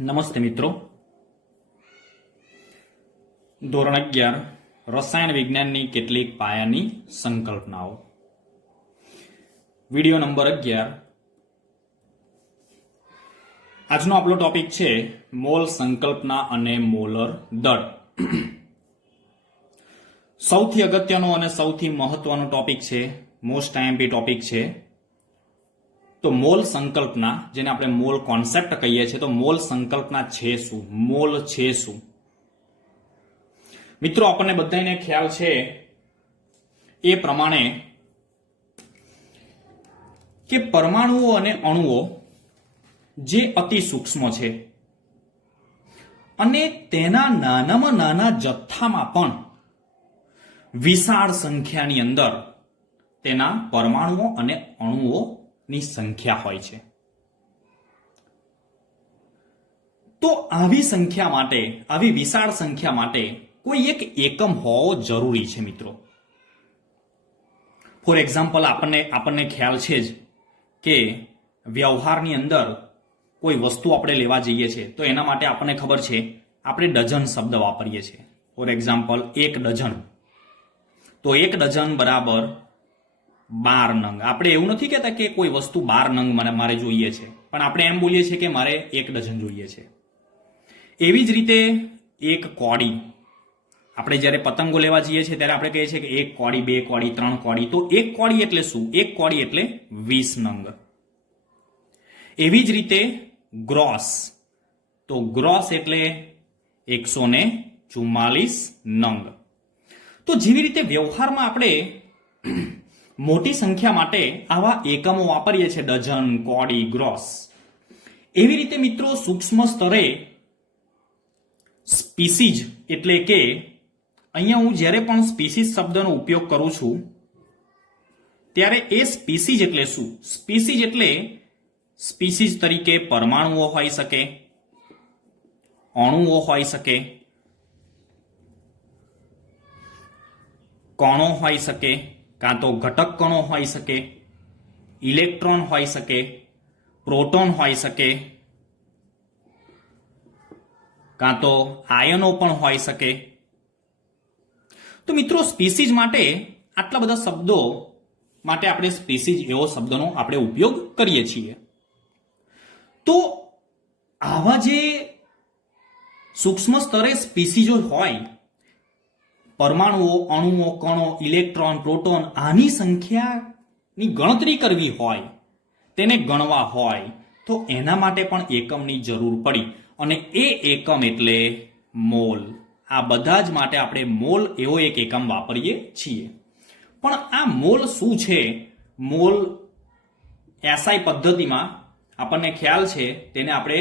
નમસ્તે મિત્રો. ધોરણ 11 રસાયણ વિજ્ઞાનની કેટલીક પાયાની સંકલ્પનાઓ. Video number 11. આજનો આપણો ટોપિક છે મોલ સંકલ્પના અને મોલર દળ. સૌથી અગત્યનો અને સૌથી મહત્વનો ટોપિક છે, મોસ્ટ આઈએમપી ટોપિક છે. તો મોલ સંકલ્પના, જેને આપણે મોલ કોન્સેપ્ટ કહીએ છીએ, તો મોલ સંકલ્પના છે શું, મોલ છે શું? મિત્રો, આપણને બધાને ખ્યાલ છે એ પ્રમાણે કે પરમાણુઓ અને અણુઓ જે અતિ સૂક્ષ્મ છે અને તેના નાનામાં નાના જથ્થામાં પણ વિશાળ સંખ્યાની અંદર તેના પરમાણુઓ અને અણુઓ ની સંખ્યા હોય છે. તો આવી સંખ્યા માટે, આવી વિશાળ સંખ્યા માટે કોઈ એક એકમ હોવો જરૂરી છે મિત્રો. ફોર એક્ઝામ્પલ, આપણને ખ્યાલ છે જ કે વ્યવહારની અંદર કોઈ વસ્તુ આપણે લેવા જઈએ છીએ તો એના માટે આપણને ખબર છે આપણે ડઝન શબ્દ વાપરીએ છીએ. ફોર એક્ઝામ્પલ, એક ડઝન, તો એક ડઝન બરાબર 12 નંગ. આપણે એવું નથી કહેતા કે કોઈ વસ્તુ 12 નંગ મારે જોઈએ છે, પણ આપણે એમ બોલીએ છીએ કે મારે એક ડઝન જોઈએ છે. એવી જ રીતે એક કોડી, આપણે જ્યારે પતંગો લેવા જઈએ છીએ ત્યારે આપણે કહીએ છીએ કે એક કોડી, બે કોડી, ત્રણ કોડી. તો એક કોડી એટલે શું? એક કોડી એટલે 20 નંગ. એવી જ રીતે ગ્રોસ, તો ગ્રોસ એટલે 144 નંગ. તો જેવી રીતે વ્યવહારમાં આપણે મોટી સંખ્યા માટે આવા એકમો વાપરીએ છીએ, ડઝન, કોડી, ગ્રોસ, એવી રીતે મિત્રો સૂક્ષ્મ સ્તરે સ્પીસીજ, એટલે કે અહીંયા હું જ્યારે પણ સ્પીસીજ શબ્દનો ઉપયોગ કરું છું ત્યારે એ સ્પીસીજ એટલે શું? સ્પીસીજ એટલે સ્પીસીજ તરીકે પરમાણુઓ હોઈ શકે, અણુઓ હોઈ શકે, કણો હોઈ શકે, કાં તો ઘટક કણો હોઈ શકે, ઇલેક્ટ્રોન હોઈ શકે, પ્રોટોન હોઈ શકે, કાં તો આયનો પણ હોઈ શકે. તો મિત્રો, સ્પીસીજ માટે આટલા બધા શબ્દો માટે આપણે સ્પીસીજ એવો શબ્દનો આપણે ઉપયોગ કરીએ છીએ. તો આવા જે સૂક્ષ્મ સ્તરે સ્પીસીજો હોય, પરમાણુઓ, અણુઓ, કણો, ઇલેક્ટ્રોન, પ્રોટોન, આની સંખ્યાની ગણતરી કરવી હોય, તેને ગણવા હોય, તો એના માટે પણ એકમની જરૂર પડી, અને એ એકમ એટલે મોલ. આ બધા જ માટે આપણે મોલ એવો એક એકમ વાપરીએ છીએ. પણ આ મોલ શું છે? મોલ એસઆઈ પદ્ધતિમાં આપણને ખ્યાલ છે, તેને આપણે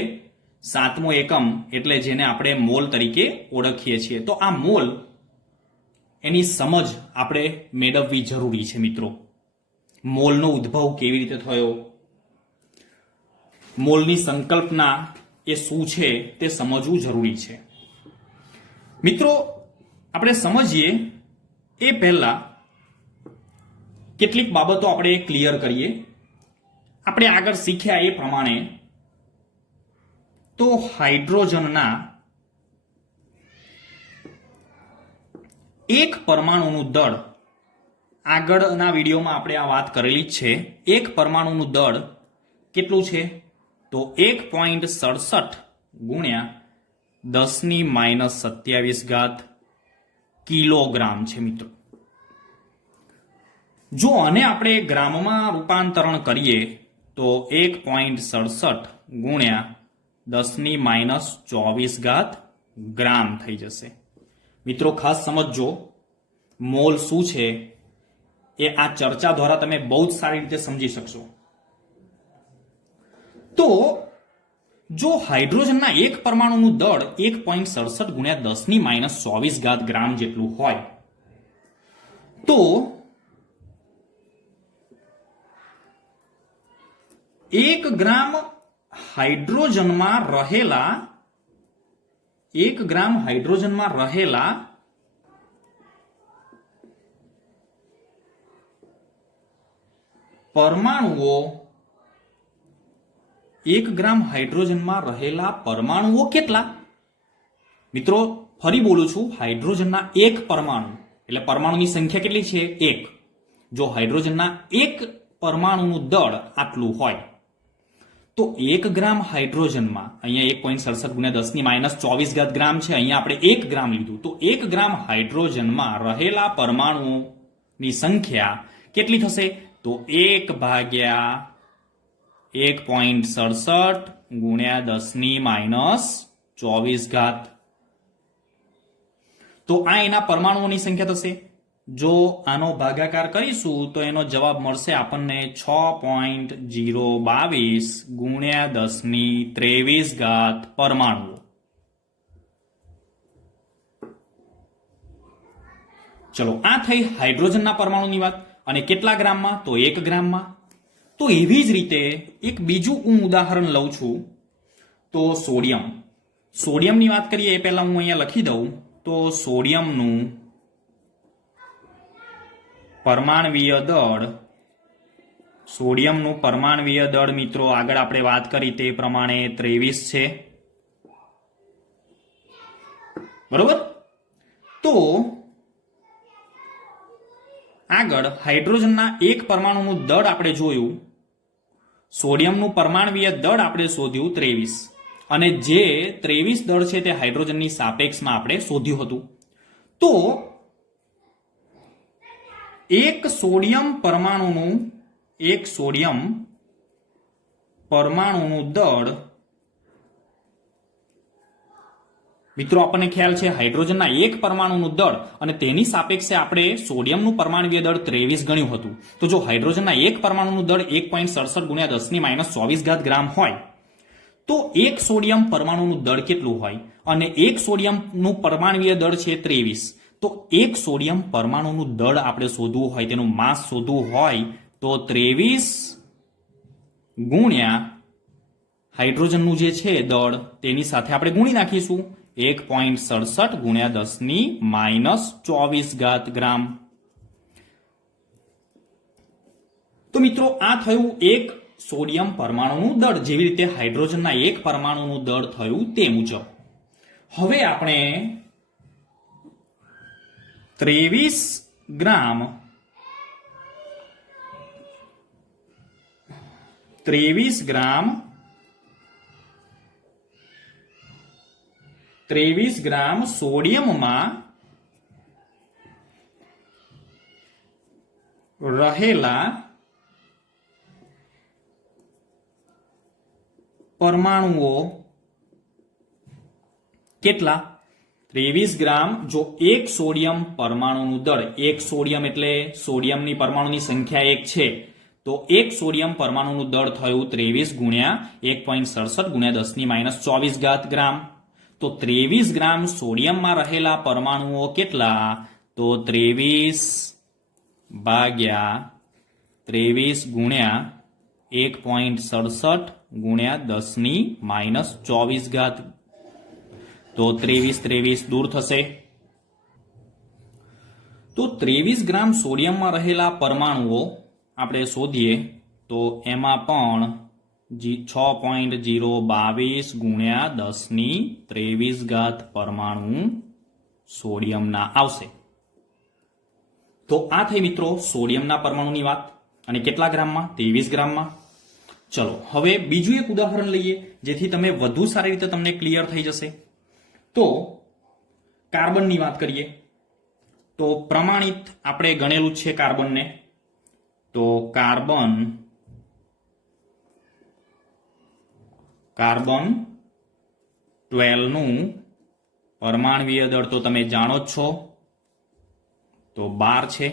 7મો એકમ એટલે જેને આપણે મોલ તરીકે ઓળખીએ છીએ. તો આ મોલ, એની સમજ આપણે મેળવવી જરૂરી છે મિત્રો. મોલનો ઉદ્ભવ કેવી રીતે થયો, મોલની સંકલ્પના એ શું છે તે સમજવું જરૂરી છે. મિત્રો, આપણે સમજીએ એ પહેલા કેટલીક બાબતો આપણે ક્લિયર કરીએ. આપણે આગળ શીખ્યા એ પ્રમાણે તો હાઇડ્રોજનના એક પરમાણુનું દળ, આગળના વિડીયોમાં આપણે આ વાત કરેલી જ છે. એક પરમાણુનું દળ કેટલું છે? તો 1.67 ગુણ્યા 10⁻27 કિલોગ્રામ છે મિત્રો. જો આને આપણે ગ્રામમાં રૂપાંતરણ કરીએ તો 1.67 ગુણ્યા 10⁻24 ગ્રામ થઈ જશે. મિત્રો, ખાસ સમજજો, મોલ શું છે એ આ ચર્ચા દ્વારા તમે બહુ જ સારી રીતે સમજી શકશો. તો જો હાઇડ્રોજનના એક પરમાણુનું દળ 1.67 ગુણ્યા 10⁻24 ગ્રામ જેટલું હોય, તો 1 ગ્રામ હાઇડ્રોજનમાં રહેલા પરમાણુઓ 1 ગ્રામ હાઇડ્રોજનમાં રહેલા પરમાણુઓ કેટલા? મિત્રો ફરી બોલું છું, હાઇડ્રોજનના એક પરમાણુ એટલે પરમાણુની સંખ્યા કેટલી છે? 1. જો હાઇડ્રોજનના એક પરમાણુનું દળ આટલું હોય તો 1 ગ્રામ હાઇડ્રોજનમાં, અહીંયા 1.67 ગુણ્યા 10 ની -24 ગ્રામ છે, અહીંયા આપણે 1 ગ્રામ લીધું, તો 1 ગ્રામ હાઇડ્રોજનમાં રહેલા પરમાણુઓની સંખ્યા કેટલી થશે? તો 1 ભાગ્યા 1.67 ગુણ્યા 10 ની -24. તો આ એના પરમાણુઓની સંખ્યા થશે. જો આનો ભાગાકાર કરીશું તો એનો જવાબ મળશે આપણને 6.022 ગુણ્યા 10 ની 23 પરમાણુઓ. ચલો, આ થઈ હાઇડ્રોજનના પરમાણુની વાત. અને કેટલા ગ્રામમાં? તો 1 ગ્રામમાં. તો એવી જ રીતે એક બીજું હું ઉદાહરણ લઉં છું. તો સોડિયમની વાત કરીએ એ પહેલા હું અહીંયા લખી દઉં. તો સોડિયમનું પરમાણવીય દળ મિત્રો આગળ આપણે વાત કરી તે પ્રમાણે 23 છે, બરોબર? તો આગળ હાઇડ્રોજનના એક પરમાણુનું દળ આપણે જોયું, સોડિયમનું પરમાણવીય દળ આપણે શોધ્યું 23, અને જે 23 દળ છે તે હાઇડ્રોજનની સાપેક્ષમાં આપણે શોધ્યું હતું. તો એક સોડિયમ પરમાણુનું દળ મિત્રો આપણને ખ્યાલ છે હાઇડ્રોજનના એક પરમાણુનું દળ અને તેની સાપેક્ષે આપણે સોડિયમનું પરમાણુય દળ 23 ગણ્યું હતું. તો જો હાઇડ્રોજનના એક પરમાણુનું દળ 1.67 ગુણ્યા 10 ની -24 ગ્રામ હોય તો એક સોડિયમ પરમાણુનું દળ કેટલું હોય? અને એક સોડિયમનું પરમાણુય દળ છે 23. તો એક સોડિયમ પરમાણુનું દળ આપણે શોધવું હોય, તેનું માસ શોધવું હોય તો 23 ગુણ્યા હાઇડ્રોજનનું જે છે દળ તેની સાથે આપણે ગુણી નાખીશું. 1.67 ગુણ્યા 10 ની -24 ગ્રામ. તો મિત્રો આ થયું એક સોડિયમ પરમાણુનું દળ, જેવી રીતે હાઇડ્રોજનના એક પરમાણુનું દળ થયું તે મુજબ. હવે આપણે 23 ગ્રામ સોડિયમમાં રહેલા પરમાણુઓ કેટલા? 23 ગ્રામ. જો એક સોડિયમ પરમાણુનું દળ, એક સોડિયમ એટલે સોડિયમની પરમાણુની સંખ્યા 1 છે, તો એક સોડિયમ પરમાણુનું દળ થયું 23 ગુણ્યા 1.67 ગુણ્યા 10 ની -24 ગ્રામ. તો 23 ગ્રામ સોડિયમમાં રહેલા પરમાણુઓ કેટલા? તો 23 ભાગ્યા 23 ગુણ્યા 1.67 ગુણ્યા 10 ની -24. તો 23 દૂર થશે. તો 23 ગ્રામ સોડિયમમાં રહેલા પરમાણુઓ આપણે શોધીએ તો એમાં પણ 6.022 ગુણ્યા 10 ની 23 પરમાણુ સોડિયમના આવશે. તો આ થઈ મિત્રો સોડિયમના પરમાણુની વાત. અને કેટલા ગ્રામમાં? 23 ગ્રામમાં. ચલો હવે બીજું એક ઉદાહરણ લઈએ જેથી તમે વધુ સારી રીતે તમને ક્લિયર થઈ જશે. તો કાર્બનની વાત કરીએ. તો પ્રમાણિત આપણે ગણેલું છે કાર્બનને. તો કાર્બન 12 નું પરમાણુય દળ તો તમે જાણો જ છો, તો 12 છે.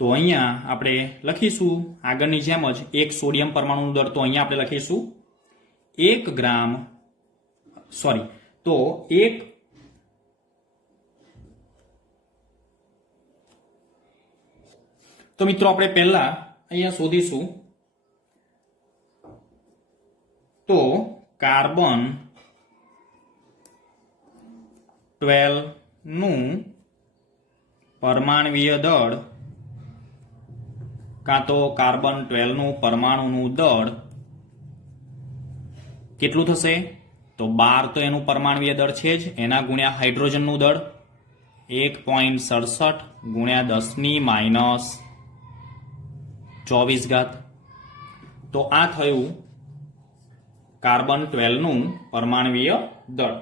તો અહીંયા આપણે લખીશું આગળની જેમ જ એક સોડિયમ પરમાણુનું દળ. તો અહીંયા આપણે લખીશું 1 ગ્રામ, સોરી, તો એક તો મિત્રો આપણે પહેલા અહીંયા શોધીશું. તો કાર્બન 12 નું પરમાણુય દળ કાં તો કાર્બન 12 નું પરમાણુનું દળ કેટલું થશે? તો 12 તો એનું પરમાણવીય દળ છે જ, એના ગુણ્યા હાઇડ્રોજનનું દળ 1.67 ગુણ્યા 10⁻²4. તો આ થયું કાર્બન 12 નું પરમાણવીય દળ.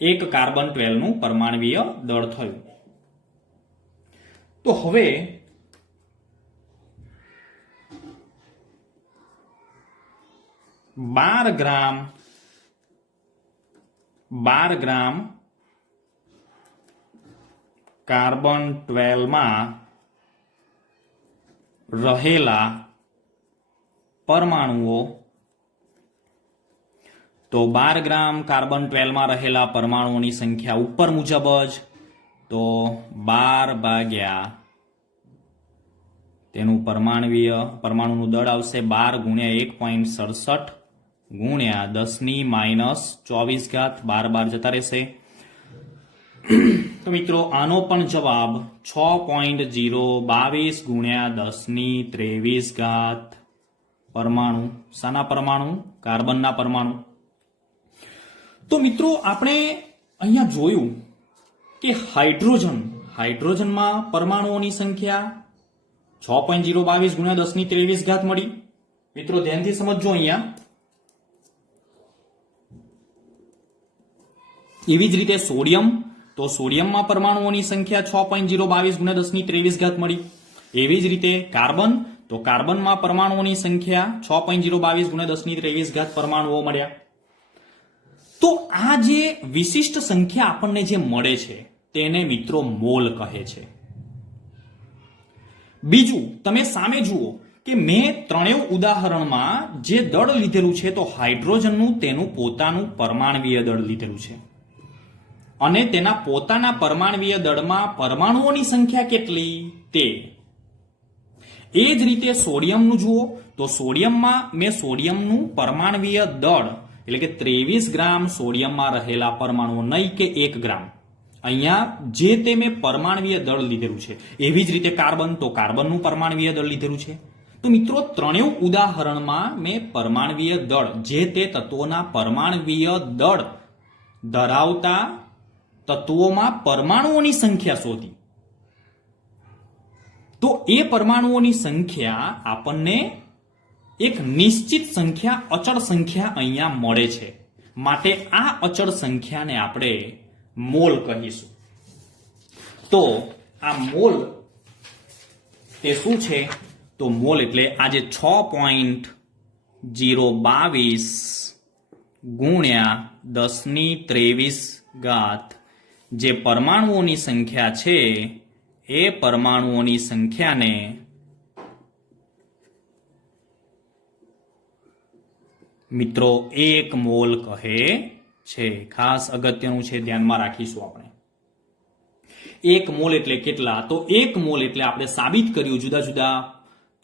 એક કાર્બન 12 નું પરમાણવીય દળ થયું. તો હવે બાર ગ્રામ કાર્બન 12 માં રહેલા પરમાણુઓ, તો 12 ગ્રામ કાર્બન 12 માં રહેલા પરમાણુઓની સંખ્યા ઉપર મુજબ જ, તો 12 ભાગ્યા તેનું પરમાણુનું દળ આવશે 12 ગુણ્યા 1.67 ગુણ્યા 10⁻²4. 12 જતા રહેશે. તો મિત્રો આનો પણ જવાબ 6.022 ગુણ્યા 10⁻23. પરમાણુ. શાના પરમાણુ? કાર્બનના પરમાણુ. તો મિત્રો આપણે અહીંયા જોયું કે હાઇડ્રોજનમાં પરમાણુઓની સંખ્યા 6.022 ગુણ્યા 10⁻23 મળી. મિત્રો ધ્યાનથી સમજજો અહીંયા. એવી જ રીતે સોડિયમમાં પરમાણુઓની સંખ્યા 6.022 ગુણ્યા 10⁻23 મળી. એવી જ રીતે કાર્બનમાં પરમાણુઓની સંખ્યા 6.022 ગુણ્યા 10⁻23 પરમાણુઓ મળ્યા. તો આ જે વિશિષ્ટ સંખ્યા આપણને જે મળે છે તેને મિત્રો મોલ કહે છે. બીજું તમે સામે જુઓ કે મેં ત્રણેય ઉદાહરણમાં જે દળ લીધેલું છે તો હાઇડ્રોજનનું તેનું પોતાનું પરમાણવીય દળ લીધેલું છે અને તેના પોતાના પરમાણવીય દળમાં પરમાણુઓની સંખ્યા કેટલી તે. એ જ રીતે સોડિયમનું જુઓ તો સોડિયમમાં મેં સોડિયમનું પરમાણવીય દળ એટલે કે 23 ગ્રામ સોડિયમમાં રહેલા પરમાણુઓ, નહીં કે 1 ગ્રામ. અહીંયા જે તે મેં પરમાણવીય દળ લીધેલું છે. એવી જ રીતે કાર્બનનું પરમાણવીય દળ લીધેલું છે. તો મિત્રો ત્રણેય ઉદાહરણમાં મેં પરમાણવીય દળ, જે તે તત્વોના પરમાણવીય દળ ધરાવતા તત્વોમાં પરમાણુઓની સંખ્યા શોધી. તો એ પરમાણુઓની સંખ્યા આપણને એક નિશ્ચિત સંખ્યા, અચળ સંખ્યા અહીંયા મળે છે. માટે આ અચળ સંખ્યાને આપણે મોલ કહીશું. તો આ મોલ તે શું છે? તો મોલ એટલે આ જે 6.022 ગુણ્યા 10⁻23 જે પરમાણુઓની સંખ્યા છે એ પરમાણુઓની સંખ્યાને મિત્રો 1 મોલ કહે છે. ખાસ અગત્યનું છે, ધ્યાનમાં રાખીશું આપણે. 1 મોલ એટલે કેટલા? તો 1 મોલ એટલે આપણે સાબિત કર્યું જુદા જુદા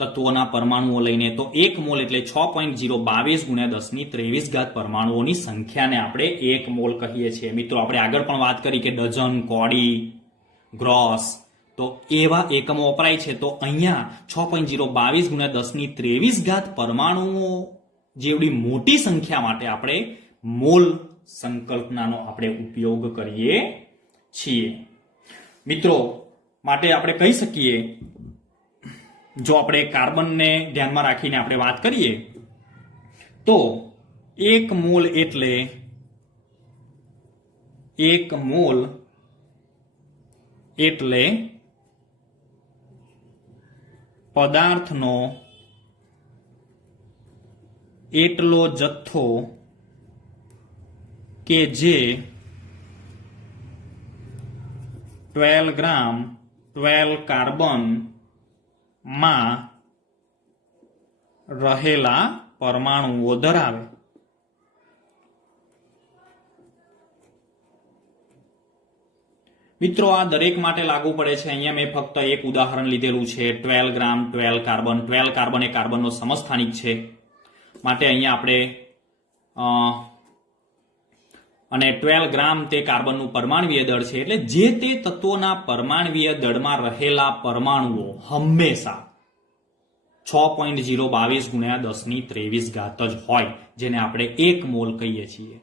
તત્વોના પરમાણુઓ લઈને, તો 1 મોલ એટલે 6.022 ગુણ્યા 10⁻23 પરમાણુઓની સંખ્યાને આપણે 1 મોલ કહીએ છીએ. મિત્રો આપણે આગળ પણ વાત કરી કે ડઝન, કોડી, ગ્રોસ, તો એવા એકમો વપરાય છે. તો અહીંયા 6.022 ગુણ્યા 10⁻23 પરમાણુઓ જેવડી મોટી સંખ્યા માટે આપણે મોલ સંકલ્પનાનો આપણે ઉપયોગ કરીએ છીએ. મિત્રો માટે આપણે કહી શકીએ, જો આપણે કાર્બનને ધ્યાનમાં રાખીને આપણે વાત કરીએ તો 1 મોલ એટલે પદાર્થનો એટલો જથ્થો કે જે 12 ગ્રામ 12 કાર્બન માં રહેલા પરમાણુઓ ધરાવે. મિત્રો આ દરેક માટે લાગુ પડે છે. અહીંયા મેં ફક્ત એક ઉદાહરણ લીધેલું છે, 12 ગ્રામ 12 કાર્બન. 12 કાર્બન એ કાર્બનનો સમસ્થાનિક છે, માટે અહીંયા આપણે અને 12 ગ્રામ તે કાર્બનનું પરમાણવીય દળ છે. એટલે જે તે તત્વોના પરમાણવીય દળમાં રહેલા પરમાણુઓ હંમેશા 6.022 ગુણ્યા 10⁻23 જ હોય, જેને આપણે 1 મોલ કહીએ છીએ.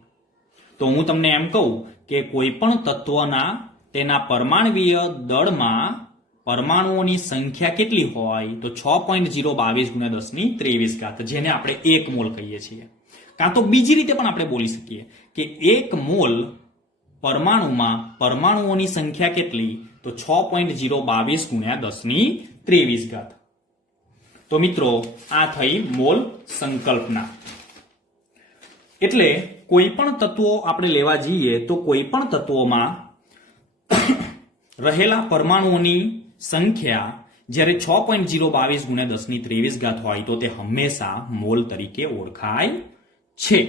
તો હું તમને એમ કહું કે કોઈ પણ તત્વના તેના પરમાણવીય દળમાં પરમાણુઓની સંખ્યા કેટલી હોય, તો 6.022 ગુણ્યા 10⁻23, જેને આપણે 1 મોલ કહીએ છીએ. કાં તો બીજી રીતે પણ આપણે બોલી શકીએ કે 1 મોલ પરમાણુમાં પરમાણુઓની સંખ્યા કેટલી, તો 6.022 ગુણ્યા 10⁻23. તો મિત્રો આ થઈ મોલ સંકલ્પના. એટલે કોઈ પણ તત્વો આપણે લેવા જઈએ તો કોઈ પણ તત્વોમાં રહેલા પરમાણુઓની સંખ્યા જ્યારે 6.022 ગુણ્યા 10⁻23 હોય તો તે હંમેશા મોલ તરીકે ઓળખાય છે.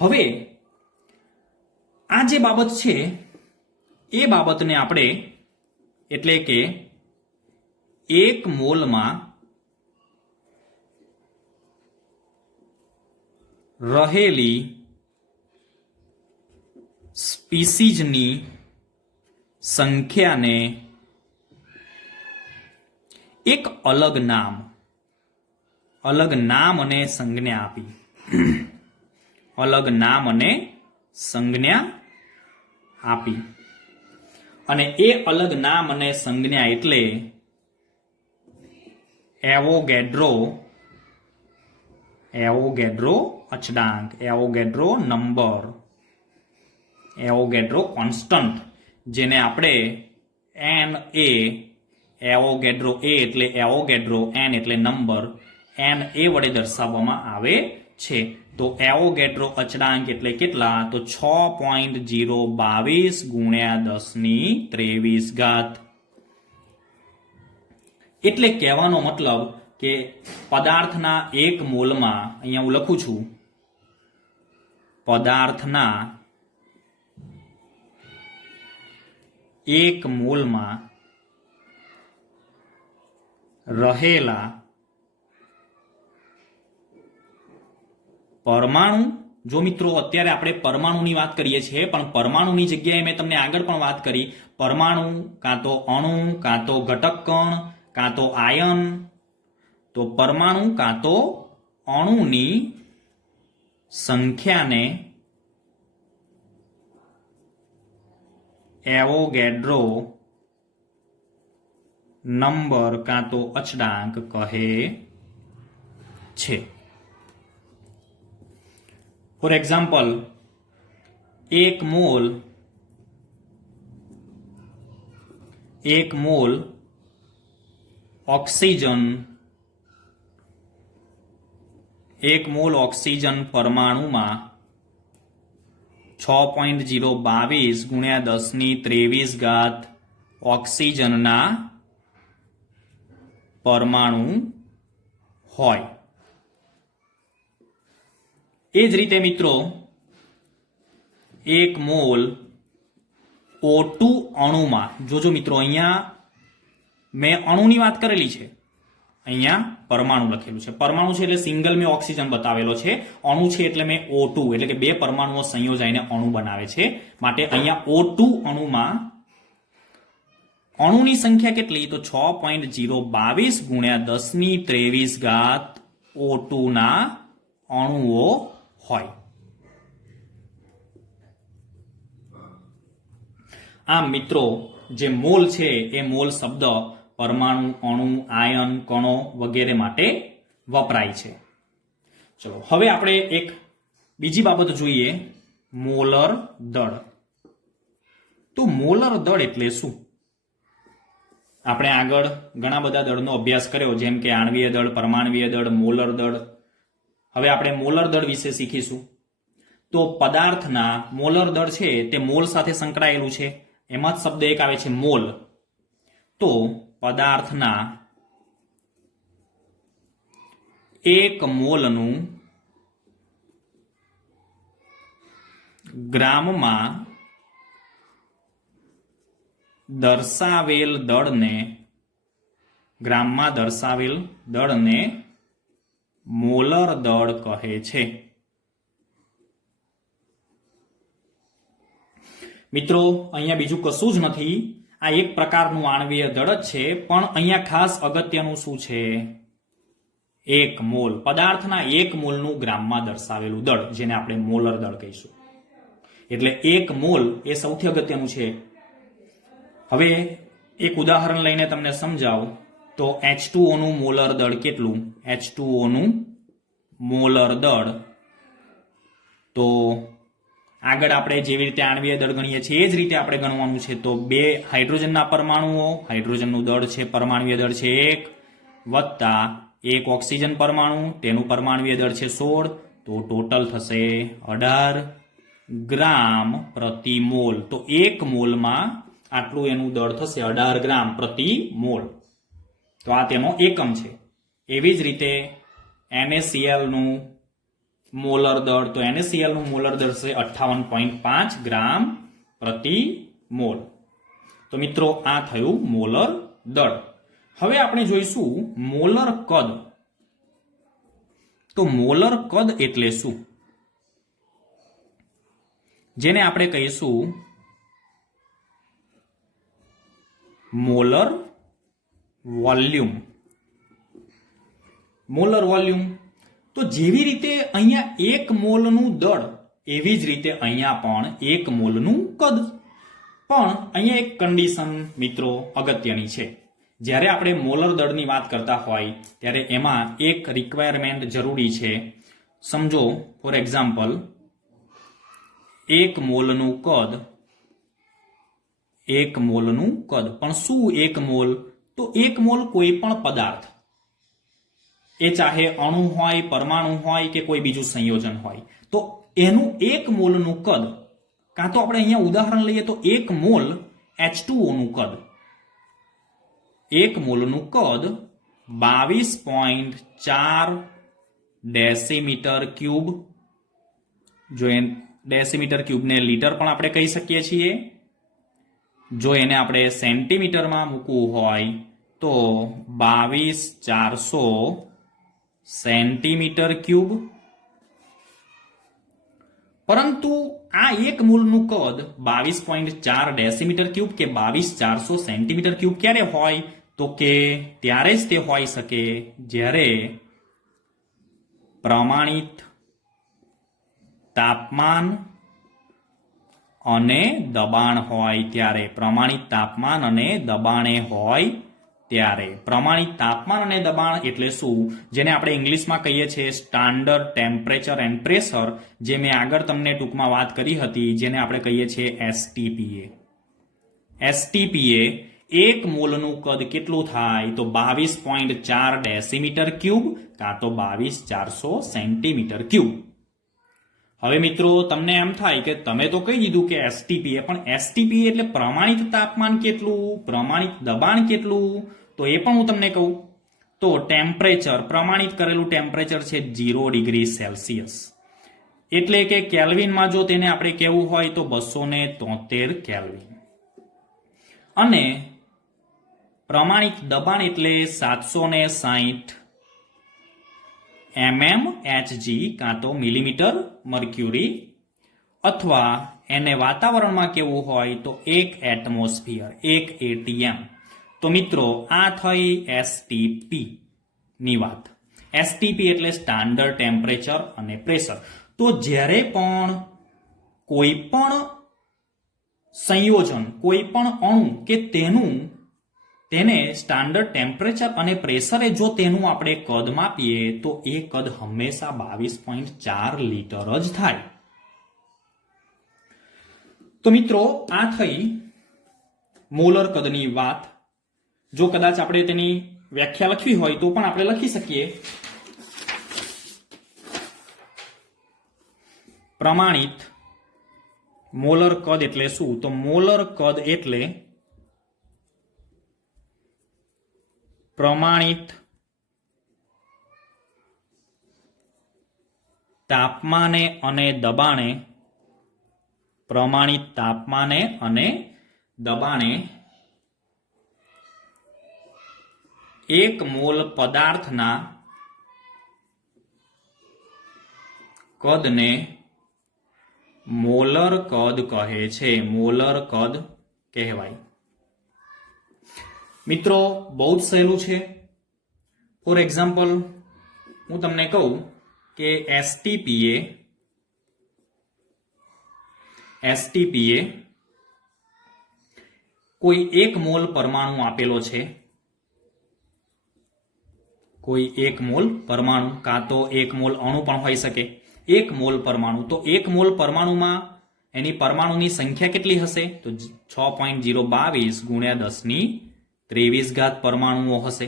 હવે આ જે બાબત છે એ બાબતને આપણે એટલે કે 1 મોલમાં રહેલી સ્પીસીઝની સંખ્યાને એક અલગ નામ અને સંજ્ઞા આપી. અલગ નામ અને સંજ્ઞા આપી. અને એ અલગ નામ અને સંજ્ઞા એટલે એવોગેડ્રો અચળાંક, એવોગેડ્રો નંબર, એવોગેડ્રો કોન્સ્ટન્ટ, જેને આપણે એવોગેડ્રો એ એટલે એવોગેડ્રો, એન એટલે નંબર, એન એ વડે દર્શાવવામાં આવે છે. તો એવોગેડ્રો અચળાંક એટલે કેટલા, તો 6.022 ગુણ્યા 10⁻23. એટલે કહેવાનો મતલબ કે પદાર્થના 1 મોલમાં, અહીંયા હું લખું છું, પદાર્થના 1 મોલમાં રહેલા પરમાણુ, જો મિત્રો અત્યારે આપણે પરમાણુની વાત કરીએ છીએ, પણ પરમાણુની જગ્યાએ મેં તમને આગળ પણ વાત કરી, પરમાણુ કાં તો અણુ, કાં તો ઘટક કણ, કાં તો આયન. તો પરમાણુ કાં તો અણુની સંખ્યાને એવોગેડ્રો નંબર કાં તો અચળાંક કહે છે. For example, 1 mole oxygen, 1 mole oxygen પરમાણુમાં 6.022 ગુણ્યા 10⁻23 ઓક્સિજનના પરમાણુ હોય. એ જ રીતે મિત્રો 1 મોલ O2 અણુમાં, જોજો મિત્રો અહીંયા મેં અણુની વાત કરેલી છે, અહીંયા પરમાણુ લખેલું છે. પરમાણુ છે એટલે સિંગલ મેં ઓક્સિજન બતાવેલો છે, અણુ છે એટલે મેં O2 એટલે કે 2 પરમાણુઓ સંયોજાઈને અણુ બનાવે છે. માટે અહીંયા O2 અણુમાં અણુની સંખ્યા કેટલી, તો 6.022 ગુણ્યા 10⁻23 O2 ના અણુઓ હોય. આમ મિત્રો જે મોલ છે એ મોલ શબ્દ પરમાણુ, અણુ, આયન, કણો વગેરે માટે વપરાય છે. ચલો હવે આપણે એક બીજી બાબત જોઈએ, મોલર દળ. તો મોલર દળ એટલે શું? આપણે આગળ ઘણા બધા દળનો અભ્યાસ કર્યો, જેમ કે આણ્વીય દળ, પરમાણ્વીય દળ, મોલર દળ. હવે આપણે મોલર દળ વિશે શીખીશું. તો પદાર્થના મોલર દળ છે તે મોલ સાથે સંકળાયેલું છે. એમાં જ શબ્દ એક આવે છે મોલ. તો પદાર્થના 1 મોલનું ગ્રામમાં દર્શાવેલ દળને મોલર દળ કહે છે. મિત્રો અહીંયા બીજું કશું જ નથી, આ એક પ્રકારનું આણ્વીય દળ જ છે. પણ અહીંયા ખાસ અગત્યનું શું છે, એક મોલ, પદાર્થના એક મોલનું ગ્રામમાં દર્શાવેલું દળ, જેને આપણે મોલર દળ કહીશું. એટલે એક મોલ એ સૌથી અગત્યનું છે. હવે એક ઉદાહરણ લઈને તમને સમજાવું તો H2O નું મોલર દળ કેટલું? H2O નું મોલર દળ, તો આગળ આપણે જેવી રીતે આણ્વીય દળ ગણીએ છીએ એ જ રીતે આપણે ગણવાનું છે. તો 2 હાઇડ્રોજનના પરમાણુઓ, હાઇડ્રોજનનું દળ છે, પરમાણુય દળ છે 1 વત્તા 1 ઓક્સિજન પરમાણુ, તેનું પરમાણુય દળ છે 16, તો ટોટલ થશે 18 ગ્રામ પ્રતિ મોલ. તો એક મોલમાં આટલું એનું દળ થશે 18 ગ્રામ પ્રતિ મોલ. તો આ તેનો એકમ છે. એવી જ રીતે NaCl નું મોલર દળ, તો NaCl નું મોલર દળ છે 58.5 ગ્રામ પ્રતિ મોલ. તો મિત્રો આ થયું મોલર દળ. હવે આપણે જોઈશું મોલર કદ. તો મોલર કદ એટલે શું? જેને આપણે કહીશું મોલર વોલ્યુમ. Molar volume. તો જેવી રીતે અહીંયા એક મોલનું દળ, એવી જ રીતે અહીંયા પણ એક મોલનું કદ. પણ અહીંયા એક કન્ડિશન મિત્રો અગત્યની છે. જ્યારે આપણે મોલર દળની વાત કરતા હોય ત્યારે એમાં એક રિક્વાયરમેન્ટ જરૂરી છે. સમજો ફોર એક્ઝામ્પલ, એક મોલનું કદ, એક મોલનું કદ. પણ શું એક મોલ? તો એક મોલ કોઈ પણ પદાર્થ, એ ચાહે અણુ હોય, પરમાણુ હોય કે કોઈ બીજું સંયોજન હોય, તો એનું એક મોલનું કદ, કાં તો આપણે અહીંયા ઉદાહરણ લઈએ તો એક મોલ H2O નું કદ, એક મોલનું કદ 22.4 ડેસીમીટર ક્યુબ. જો ડેસીમીટર ક્યુબને લીટર પણ આપણે કહી શકીએ છીએ. જો એને આપણે સેન્ટીમીટરમાં મૂકવું હોય તો 22,400 સેન્ટીમીટર ક્યુબ. પરંતુ આ એક મોલનું કદ 22.4 ડેસીમીટર ક્યુબ કે 22,400 સેન્ટીમીટર ક્યુબ ક્યારે હોય? તો કે ત્યારે જ તે હોઈ શકે જ્યારે પ્રમાણિત તાપમાન અને દબાણ હોય ત્યારે. પ્રમાણિત તાપમાન અને દબાણે હોય ત્યારે. પ્રમાણિત તાપમાન અને દબાણ એટલે શું? જેને આપણે ઇંગ્લિશમાં કહીએ છીએ સ્ટાન્ડર્ડ ટેમ્પરેચર એન્ડ પ્રેશર, જે મેં આગળ તમને ટૂંકમાં વાત કરી હતી, જેને આપણે કહીએ છીએ STPA. STPA એક મોલનું કદ કેટલું થાય? તો 22.4 ડેસીમીટર ક્યુબ કાં તો 22,400 સેન્ટીમીટર ક્યુબ. હવે મિત્રો તમને એમ થાય કે તમે તો કહી દીધું કે STPA, પણ STPA એટલે પ્રમાણિત તાપમાન કેટલું, પ્રમાણિત દબાણ કેટલું? તો એ પણ હું તમને કહું. તો ટેમ્પરેચર, પ્રમાણિત કરેલું ટેમ્પરેચર છે 0 ડિગ્રી સેલ્સિયસ. એટલે કે કેલ્વિનમાં જો તેને આપણે કહેવું હોય તો 273 કેલ્વિન. અને પ્રમાણિત દબાણ એટલે 760 mmHg કાં તો મિલીમીટર મર્ક્યુરી, અથવા એને વાતાવરણમાં કેવું હોય તો 1 એટમોસ્ફિયર, 1 ATM. તો મિત્રો આ થઈ STP ની વાત. STP એટલે સ્ટાન્ડર્ડ ટેમ્પરેચર અને પ્રેશર. તો જ્યારે પણ કોઈ પણ સંયોજન, કોઈ પણ અણુ કે તેને સ્ટાન્ડર્ડ ટેમ્પરેચર અને પ્રેશરે જો તેનું આપણે કદ માપીએ તો એ કદ હંમેશા 22.4 લીટર જ થાય. તો મિત્રો આ થઈ મોલર કદની વાત. જો કદાચ આપણે તેની વ્યાખ્યા લખવી હોય તો પણ આપણે લખી શકીએ. પ્રમાણિત મોલર કદ એટલે શું? તો મોલર કદ એટલે પ્રમાણિત તાપમાને અને દબાણે, પ્રમાણિત તાપમાને અને દબાણે એક મોલ પદાર્થના કદને મોલર કદ કહે છે. મોલર કદ કહેવાય. મિત્રો બહુ જ સહેલું છે. ફોર એક્ઝામ્પલ હું તમને કહું કે એસટીપીએ કોઈ એક મોલ પરમાણુ આપેલો છે, કોઈ એક મોલ પરમાણુ, કાં તો એક મોલ અણુ પણ હોઈ શકે, એક મોલ પરમાણુ. તો એક મોલ પરમાણુમાં એની પરમાણુની સંખ્યા કેટલી હશે? તો 6.022 ગુણ્યા 1023 પરમાણુઓ હશે.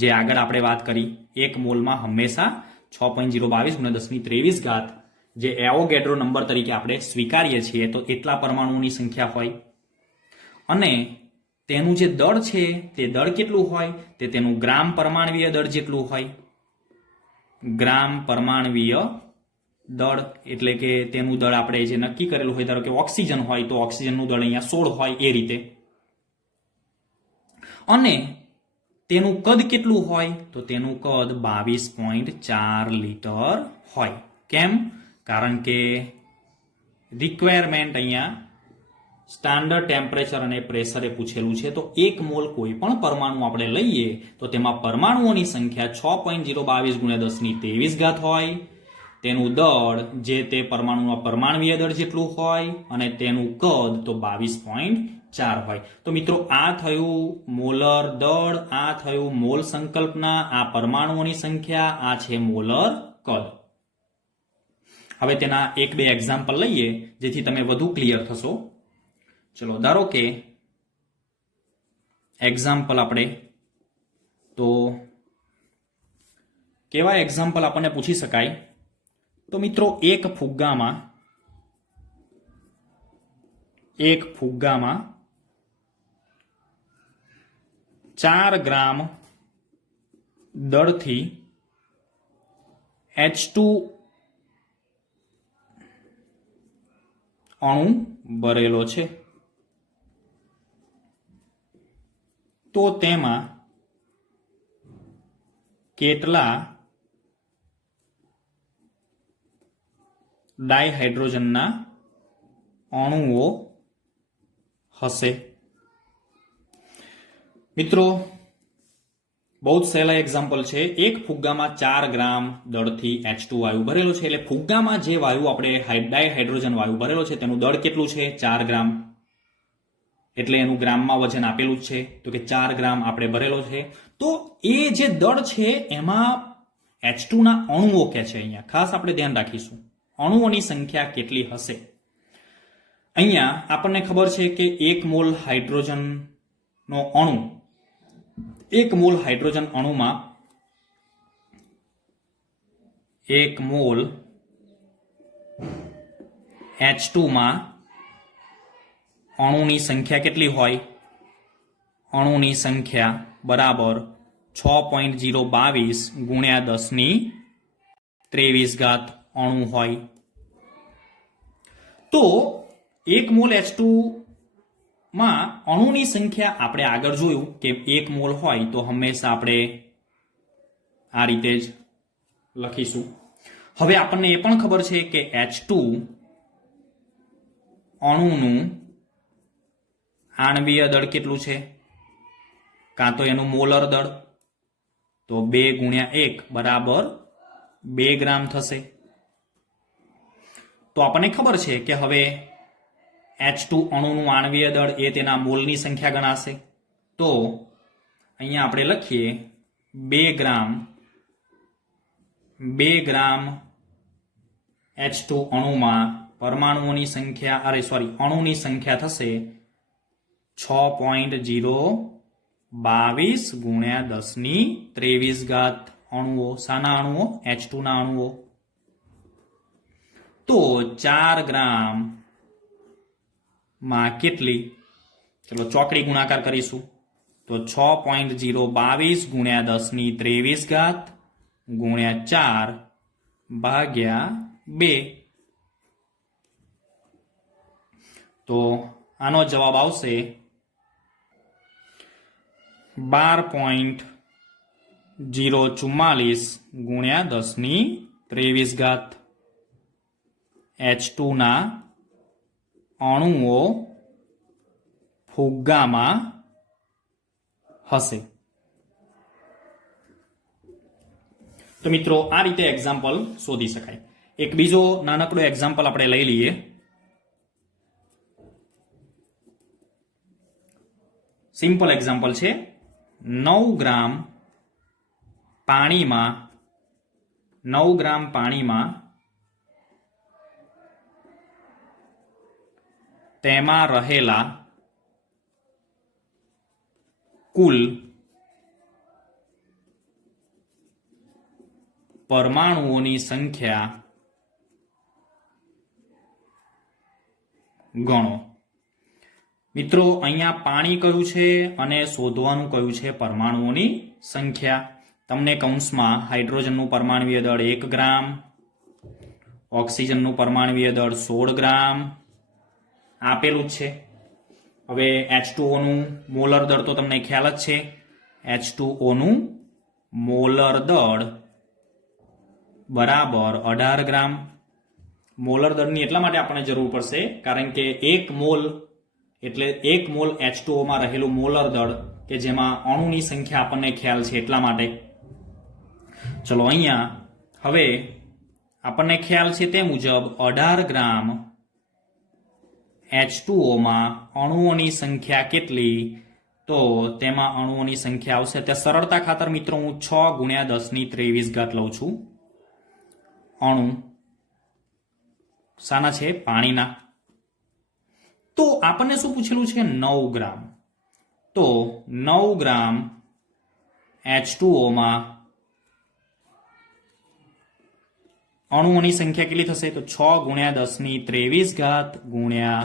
જે આગળ આપણે વાત કરી, એક મોલમાં હંમેશા 6.022 ગુણ્યા 1023 જે એવોગેડ્રો નંબર તરીકે આપણે સ્વીકારીએ છીએ, તો એટલા પરમાણુઓની સંખ્યા હોય. અને તેનું જે દળ છે તે દળ કેટલું હોય? તે તેનું ગ્રામ પરમાણવીય દળ જેટલું હોય. ગ્રામ પરમાણવીય દળ એટલે કે તેનું દળ આપણે જે નક્કી કરેલું હોય, ધારો કે ઓક્સિજન હોય તો ઓક્સિજનનું દળ અહીંયા 16 હોય, એ રીતે. અને તેનું કદ કેટલું હોય? તો તેનું કદ 22.4 લીટર હોય. કેમ? કારણ કે રિક્વાયરમેન્ટ અહીંયા સ્ટાન્ડર્ડ ટેમ્પરેચર અને પ્રેશરે પૂછેલું છે. તો એક મોલ કોઈ પણ પરમાણુ આપણે લઈએ તો તેમાં પરમાણુઓની સંખ્યા 6.022 ગુણ્યા 1023 હોય. તેનું દળ જે તે પરમાણુના પરમાણવીય દળ જેટલું હોય અને તેનું કદ તો 22.4 હોય. તો મિત્રો, આ થયું મોલર દળ, આ થયું મોલ સંકલ્પના, આ પરમાણુઓની સંખ્યા, આ છે મોલર કદ. હવે તેના 1-2 એક્ઝામ્પલ લઈએ જેથી તમે વધુ ક્લિયર થશો. ચલો, ધારો કે એક્ઝામ્પલ આપણે તો કેવા એક્ઝામ્પલ આપણને પૂછી શકાય? તો મિત્રો, એક ફુગ્ગામાં 4 ગ્રામ દળથી H2 અણુ ભરેલો છે. તો તેમાં કેટલા ડાયહાઇડ્રોજનના અણુઓ હશે? મિત્રો, બહુ જ સહેલા એક્ઝામ્પલ છે. એક ફુગ્ગામાં 4 ગ્રામ દળથી H2 વાયુ ભરેલો છે. એટલે ફુગ્ગામાં જે વાયુ આપણે ડાયહાઇડ્રોજન વાયુ ભરેલો છે તેનું દળ કેટલું છે? 4 ગ્રામ. એટલે એનું ગ્રામમાં વજન આપેલું જ છે, તો કે 4 ગ્રામ આપણે ભરેલો છે. તો એ જે દળ છે એમાં H2 ના અણુઓ કે છે, અહીંયા ખાસ આપણે ધ્યાન રાખીશું અણુઓની સંખ્યા કેટલી હશે. અહીંયા આપણને ખબર છે કે 1 મોલ હાઇડ્રોજનનો અણુ, 1 મોલ હાઇડ્રોજન અણુમાં 1 મોલ H2 માં અણુની સંખ્યા કેટલી હોય? અણુની સંખ્યા બરાબર 6.022 ગુણ્યા 1023 અણુ હોય. તો 1 મોલ H2 માં અણુની સંખ્યા આપણે આગળ જોયું કે 1 મોલ હોય તો હંમેશા આપણે આ રીતે જ લખીશું. હવે આપણને એ પણ ખબર છે કે H2 અણુનું આણવીય દળ કેટલું છે, કાં તો એનું મોલર દળ, તો 2 ગુણ્યા 1 બરાબર 2 ગ્રામ થશે. તો આપણને ખબર છે કે હવે H2 અણુનું આણવીય દળ એ તેના મોલની સંખ્યા ગણાશે. તો અહીંયા આપણે લખીએ 2 ગ્રામ H2 અણુમાં પરમાણુઓની સંખ્યા અણુની સંખ્યા થશે 6.022 ગુણ્યા 1023 અણુઓ. શાના અણુઓ? H2 ના અણુઓ. તો 4 ગ્રામ માં કેટલી? ચલો ચોકડી ગુણાકાર કરીશું. તો 6.022 ગુણ્યા 1023 ગુણ્યા 4 ભાગ્યા 2. તો આનો જવાબ આવશે 12.044 ગુણ્યા 1023. H2 ના અણુઓ ફુગ્ગામાં હશે. તો મિત્રો આ રીતે એક્ઝામ્પલ શોધી શકાય. એક બીજો નાનકડો એક્ઝામ્પલ આપણે લઈ લઈએ. સિમ્પલ એક્ઝામ્પલ છે. 9 ગ્રામ પાણીમાં તેમાં રહેલા કુલ પરમાણુઓની સંખ્યા ગણો. મિત્રો અહીંયા પાણી કયું છે અને શોધવાનું કયું છે પરમાણુઓની સંખ્યા. તમને કૌંસમાં હાઇડ્રોજનનું પરમાણુય દળ 1 ગ્રામ, ઓક્સિજનનું પરમાણુય દળ 16 ગ્રામ આપેલું જ છે. હવે H2O નું મોલર દળ તો તમને ખ્યાલ જ છે. H2O નું મોલર દળ બરાબર 18 ગ્રામ. મોલર દળની એટલા માટે આપણને જરૂર પડશે કારણ કે 1 મોલ એટલે 1 મોલ H2O માં રહેલું મોલર દળ કે જેમાં અણુની સંખ્યા આપણને ખ્યાલ છે એટલા માટે. ચલો અહીંયા હવે આપણને ખ્યાલ છે તે મુજબ 18 ગ્રામ H2O માં અણુઓની સંખ્યા કેટલી? તો તેમાં અણુઓની સંખ્યા આવશે. તે સરળતા ખાતર મિત્રો હું 6 ગુણ્યા 10⁻23 લઉં છું. અણુ શાના છે? પાણીના. તો આપણને શું પૂછેલું છે? 9 ગ્રામ. તો 9 ગ્રામ H2O માં અણુઓની સંખ્યા કેટલી થશે? તો 6 ગુણ્યા 10⁻23 ગુણ્યા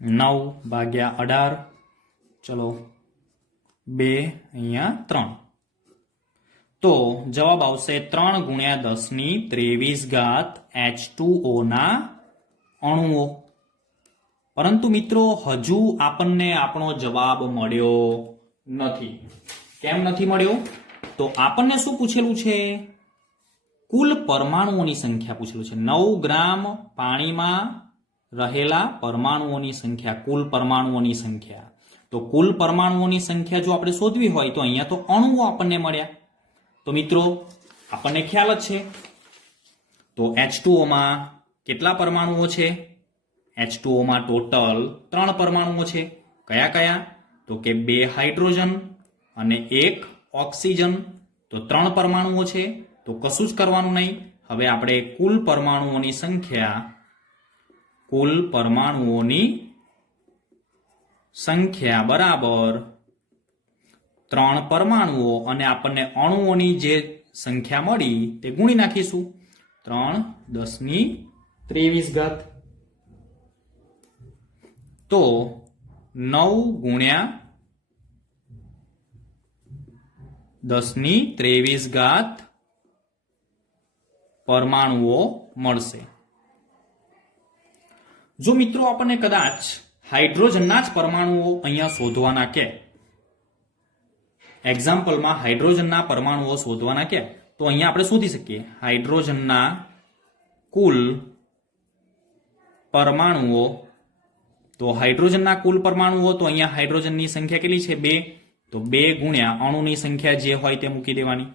9 ભાગ્યા 18. ચલો 2 અહીંયા 3. તો જવાબ આવશે 3 ગુણ્યા 10⁻23 H2O ના અણુઓ. પરંતુ મિત્રો હજુ આપણને આપણો જવાબ મળ્યો નથી. કેમ નથી મળ્યો? તો આપણને શું પૂછેલું છે? કુલ પરમાણુઓની સંખ્યા પૂછેલું છે. 9 ગ્રામ પાણીમાં રહેલા પરમાણુઓની સંખ્યા, કુલ પરમાણુઓની સંખ્યા. તો કુલ પરમાણુઓની સંખ્યા જો આપણે શોધવી હોય તો અહીંયા તો અણુઓ આપણને મળ્યા. તો મિત્રો આપણને ખ્યાલ જ છે. તો H2O માં કેટલા પરમાણુઓ છે? H2O માં ટોટલ 3 પરમાણુઓ છે. કયા કયા? તો કે 2 હાઇડ્રોજન અને 1 ઓક્સિજન. તો 3 પરમાણુઓ છે. તો કશું જ કરવાનું નહીં. હવે આપણે કુલ પરમાણુઓની સંખ્યા બરાબર 3 પરમાણુઓ અને આપણને અણુઓની જે સંખ્યા મળી તે ગુણી નાખીશું. 3×10⁻23. તો 9 ગુણ્યા 10⁻23 પરમાણુઓ મળશે. જો મિત્રો આપણને કદાચ હાઇડ્રોજનના જ પરમાણુઓ અહીંયા શોધવાના કે, એક્ઝામ્પલમાં હાઇડ્રોજનના પરમાણુઓ શોધવાના કે, તો અહીંયા આપણે શોધી શકીએ હાઇડ્રોજનના કુલ પરમાણુઓ. તો હાઇડ્રોજનના કુલ પરમાણુઓ તો અહીંયા હાઇડ્રોજનની સંખ્યા કેટલી છે? 2. તો 2 ગુણ્યા અણુની સંખ્યા જે હોય તે મૂકી દેવાની.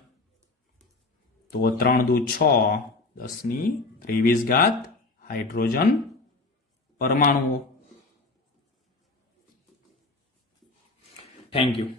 તો 3 દુ 6 10⁻23 હાઇડ્રોજન પરમાણુઓ. Thank you.